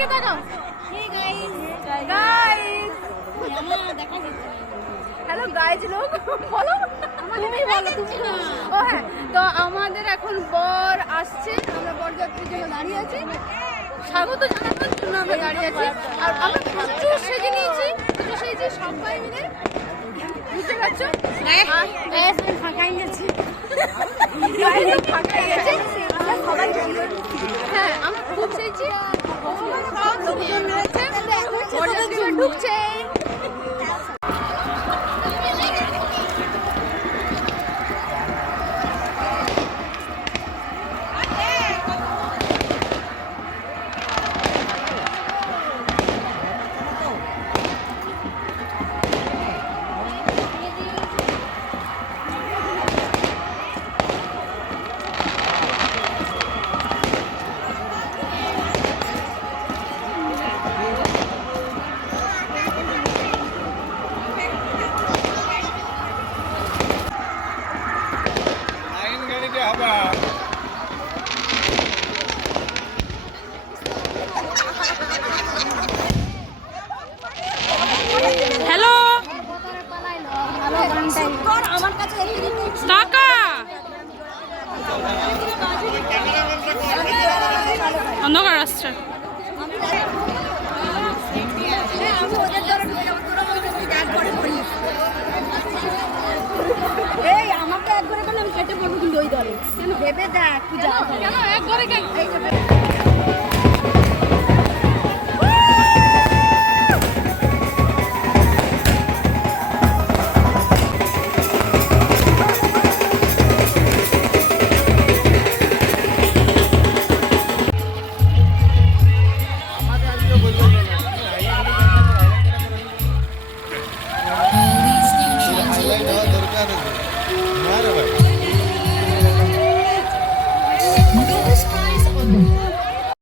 এদিকে তাকাও। Hello guys লোক, বলো তুমি বলো তুমি। ও হ্যাঁ, তো আমাদের এখন বর আসছে, আমরা বরযাত্রীর জন্য দাঁড়িয়ে আছি, স্বাগত জানানোর জন্য আমরা দাঁড়িয়ে আছি। আর আমরা প্রচুর সেজে নিয়েছি, প্রচুর সেজেছি সবাই মিলে, বুঝতে পারছো? ফাঁকাই গেছে, ফাঁকাই গেছে সবাই। হ্যাঁ আমরা খুব সেজেছি, লোকজন রয়েছে, বরযাত্রীরা ঢুকছে। হ্যালো টাকা অন্ধকার আসছে। এই আমাকে এক ঘরে গেলে আমি কেটে পড়বো কিন্তু ওই দলে। কেন ভেবে দেখ তুই যা, কেন এক ঘরে